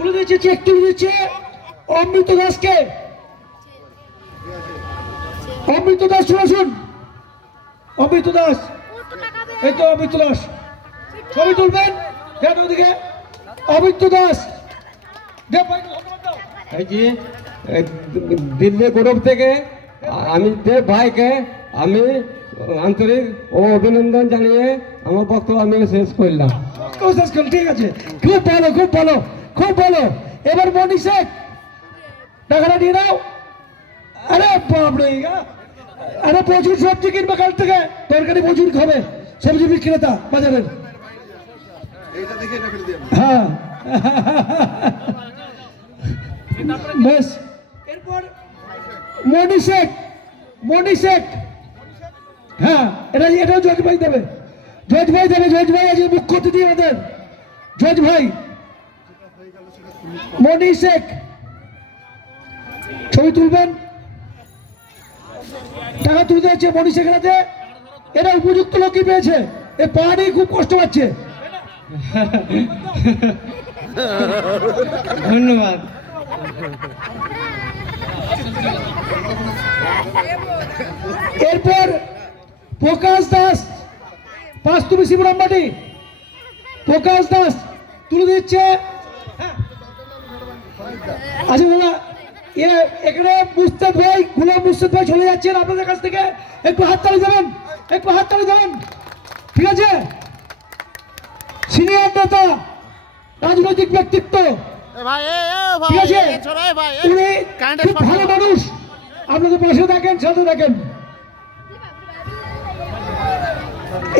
তুলে দিচ্ছে, চেক তুলে দিচ্ছে অমৃত দাসকে। অমৃত দাস চলে আসুন। অমৃত দাস, এই তো অমৃত দাস, ছবি তুলবেন কেন ওদিকে? অমৃত দাস এই যে দিল্লি গ্রুপ থেকে আমি দেব ভাইকে আমি আন্তরিক ও অভিনন্দন জানিয়ে আমার বক্তব্য আমি শেষ করলাম। ঠিক আছে, খুব ভালো, খুব ভালো, খুব ভালো। এবার মনি শেখ টাকাটা নিয়ে নাও। আরে বাপরে, আরে প্রচুর সবজি কিনবে কাল থেকে, তরকারি প্রচুর খাবে, সবজি বিক্রেতা বাজারের। হ্যাঁ বেশ, এরপর মনি শেখ, মনি শেখ, হ্যাঁ এটাও জজ ভাই দেবে, জজ ভাই দেবে, জজ ভাই আজকে মুখ্য অতিথি আমাদের, জজ ভাই মনি শেখ। ছবি তুলবেন, টাকা তুলতে হচ্ছে মনি শেখের হাতে। এরা উপযুক্ত লোকই পেয়েছে, এ পাহাড়ি খুব কষ্ট পাচ্ছে। ধন্যবাদ। এরপর প্রকাশ দাস, পাঁচ তুমি শিবরামবাটি, প্রকাশ দাস তুলে দিচ্ছে। আচ্ছা দাদা, এখানে মুস্তাদ ভাই, গুলাম মুস্তাদ ভাই চলে যাচ্ছেন আপনাদের কাছ থেকে, একটু হাততালি দেবেন, একটু হাততালি দেবেন, ঠিক আছে? সিনিয়র নেতা, রাজনৈতিক ব্যক্তিত্ব, ঠিক আছে, উনি খুব ভালো মানুষ, আপনাদের পাশে থাকেন, সাথে থাকেন।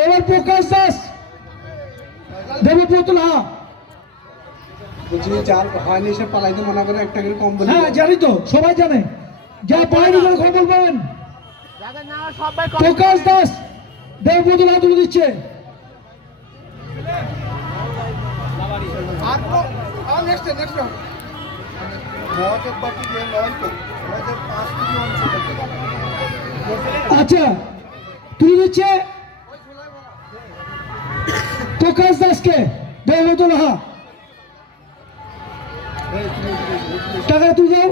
এবার প্রকাশ দাস, দেবব্রত লাহা, চাল হয়নি সে পালাইতে মনে করে একটা করে কম বলি। হ্যাঁ জানি তো, সবাই জানে, যা পায়নি তারা খবর পাবেন। প্রকাশ দাস দেবব্রত লাহা তুলে দিচ্ছে। আচ্ছা তুলে দিচ্ছে প্রকাশ দাসকে, দেবব্রত লাহা, টাকা তুলে দাও।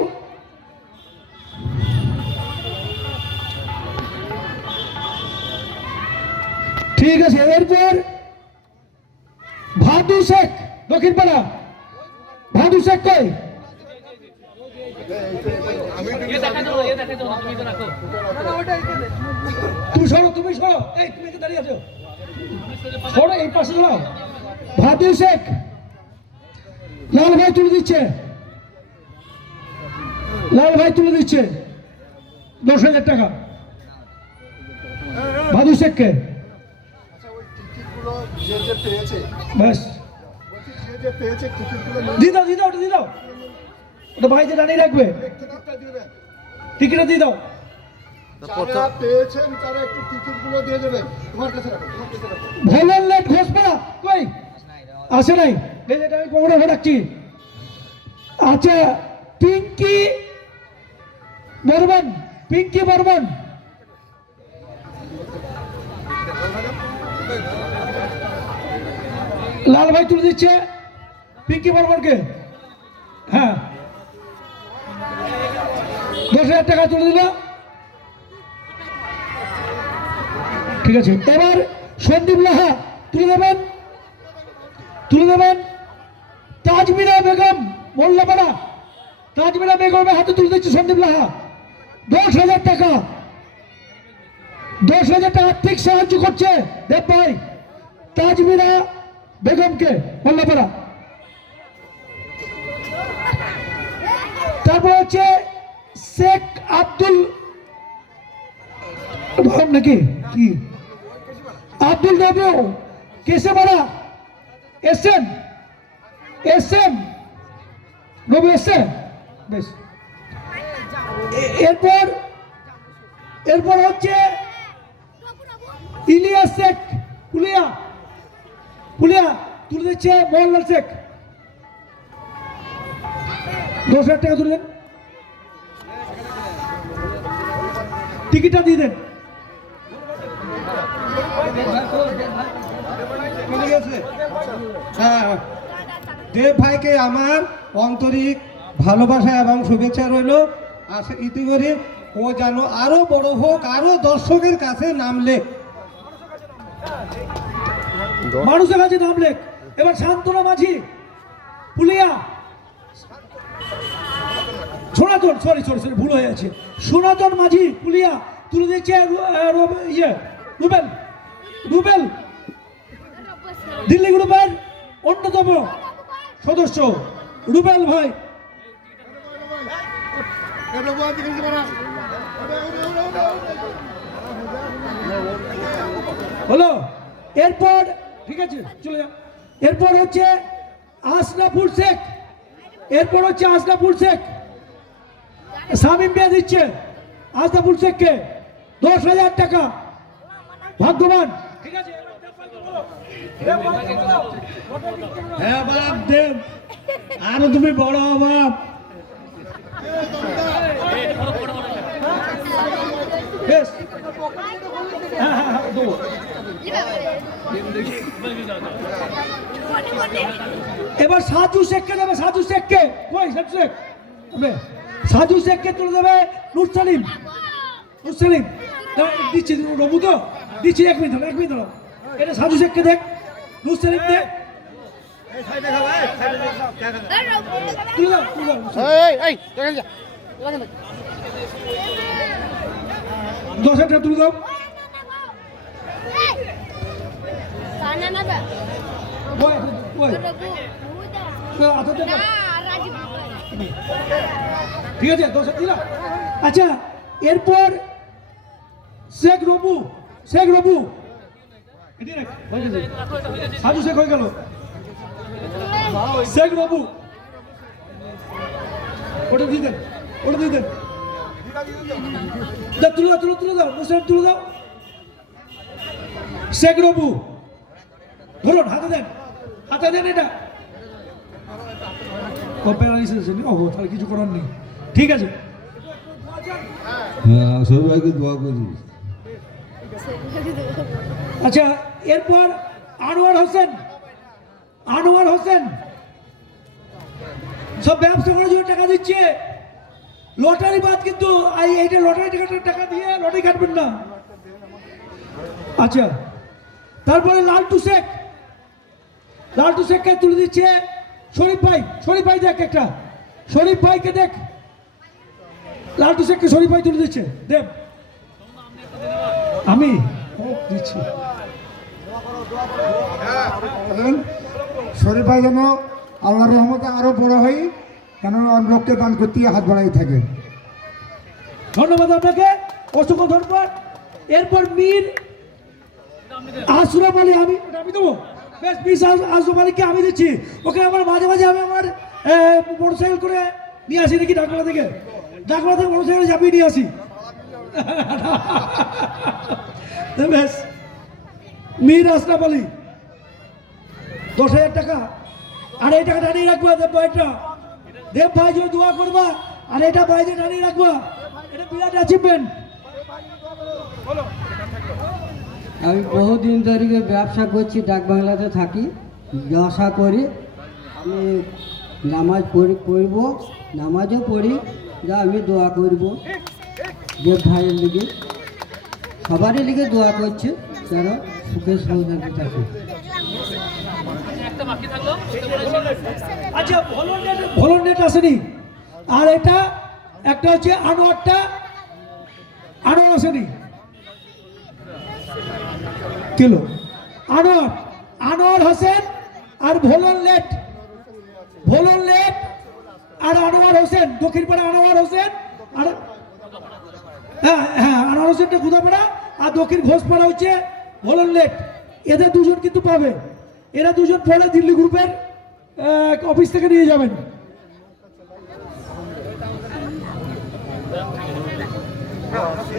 ঠিক আছে, এরপর ভাদু শেখ, দক্ষিণপাড়া, ভাদু শেখ কই? তুমি সরো, তুমি সরো, এই তুমি দাঁড়িয়ে আছো, সরো, এই পাশে দাঁড়াও। ভাদু শেখ, লাল ভাই তুলে দিচ্ছে, লাল ভাই তুলে দিচ্ছে 10,000 টাকা ভাদু শেখকে। ব্যাস দিয়ে দাও, দিয়ে দাও, ওটা দিয়ে দাও, ওটা ভাই যে দাঁড়িয়ে রাখবে, টিকিটটা দিয়ে দাও। ভোলারলেট ঘোষপাড়া কই? আসে নাই, এই যেটা আমি কোমরে রাখছি। আচ্ছা পিঙ্কি বর্মন, পিঙ্কি বর্মন, লাল ভাই তুলে দিচ্ছে পিঙ্কি বর্মনকে। হ্যাঁ 10,000 টাকা তুলে দিল, ঠিক আছে। এবার সন্দীপ লাহা তুলে দেবেন, তুলে দেবেন তাজমিরা বেগম, মোল্লাপাড়া, তাজমিরা বেগমের হাতে তুলে দিচ্ছে সন্দীপ লাহা 10,000 টাকা, 10,000 টাকা আর্থিক সাহায্য করছে দেব ভাই তাজমিরা বেগমকে, মোল্লাপাড়া। তারপর হচ্ছে শেখ আব্দুল নাকি কি, আব্দুল নবী কেশেপাড়া, এসএম, এসএম নবী এসএম। বেশ, এরপর এরপর হচ্ছে ইলিয়াস শেখ, পুলিয়া, পুলিয়া তুলে দিচ্ছে মোহনলাল শেখ, 10,000 টাকা তুলে দেন, টিকিটটা দিয়ে দেন। হ্যাঁ দেব ভাইকে আমার আন্তরিক ভালোবাসা এবং শুভেচ্ছা রইল। আশা ইতি করি ও যেন আরো বড় হোক, আরো দর্শকের কাছে নাম লেখ। মানুষের কাছে নাম লেখ। এবার শান্তনা মাঝি পুলিয়া, সনাতন, সরি ভুল হয়ে আছে, সনাতন মাঝি পুলিয়া তুলে দিচ্ছে রুবেল দিল্লি গ্রুপের অন্যতম সদস্য রুবেল ভাই। হলো, এরপর ঠিক আছে চলে যাও। এরপর হচ্ছে আশরাফুল শেখ, শামীম বিয়া দিচ্ছে আশরাফুল শেখকে 10,000 টাকা। ভাগ্যবান, ঠিক আছে। হ্যাঁ বাপ দেব, আরো তুমি বড় বাপ। বেশ, হ্যাঁ দেবো। এবার সাজু শেখকে দেবে, সাজু শেখকে তুলে দেবে নুর সালিম। দিচ্ছি রবু তো দিচ্ছি, 1 মিনিট হলো। এটা সাজু শেখকে দেখ, নুর সালিম দেখ, তুলে দাও 10,000 টাকা তুলে দাও। ঠিক আছে 10,000 দিলাম। আচ্ছা, এরপর শেখ রবু সাজু শেখ হয়ে গেল, শেখ রবু ওটা দিয়ে দেন, তুলে দাও মুসলিম তুলে দাও। শেখ রবু ধরুন, হাতে দেন এটা তাহলে কিছু করার নেই, ঠিক আছে। সবাইকে দোয়া করি। আচ্ছা, এরপর আনোয়ার হোসেন সব ব্যবসা করার জন্য টাকা দিচ্ছে, লটারি বাদ, কিন্তু এইটা লটারি টাকা দিয়ে লটারি কাটবেন না। আচ্ছা, তারপরে লালটু শেখকে তুলে দিচ্ছে শরীফ ভাই দেখ, একটা শরীফ ভাইকে দেখ, লালটু শেখকে শরীফ ভাই তুলে দিচ্ছে দেব, আমি দিচ্ছি। শরীফ ভাই যেন আল্লাহর রহমতে আরো বড় হয়, কেন লোককে দান করতে হাত বাড়াই থাকে। ধন্যবাদ আপনাকে, অসংখ্য ধন্যবাদ। এরপর মীর আশরাফ আলী, আমি দেবো। বেশ, মিস আশরাফ আলীকে আমি দিচ্ছি। ওকে আমার মাঝে আমি আমার মোটরসাইকেল করে নিয়ে আসি নাকি ডাকলা থেকে মোটরসাইকেল চাপিয়ে নিয়ে আসি। বেশ, মীর আশরাফ আলী 10,000 টাকা। আর এই টাকা টানিয়ে রাখবা দেব ভাই যদি দোয়া করবা, আর এটা বাইরে টানিয়ে রাখবা, এটা বিরাট অ্যাচিভমেন্ট। আমি বহুদিন ধরে ব্যবসা করছি, ডাক বাংলাতে থাকি। আশা করি আমি নামাজ পড়ব, নামাজও পড়ি, যা আমি দোয়া করব দেব ভাইয়ের লিগে, সবারই লিগে দোয়া করছে, যারা সুখে সৌভাগ্যে থাকে। আচ্ছা, ভলন্টিয়ার আসেনি। আর এটা একটা হচ্ছে আনোয়ার আসেনি। কিলো আনোয়ার হোসেন আর ভোলন লেট আর আনোয়ার হোসেন, দক্ষিণপাড়া আনোয়ার হোসেন, আর হ্যাঁ আনোয়ার হোসেনটা খুদাপাড়া, আর দক্ষিণ ঘোষপাড়া হচ্ছে ভোলন লেট। এদের দুজন কিন্তু পাবে, এরা দুজন পরে দিল্লি গ্রুপের অফিস থেকে নিয়ে যাবেন।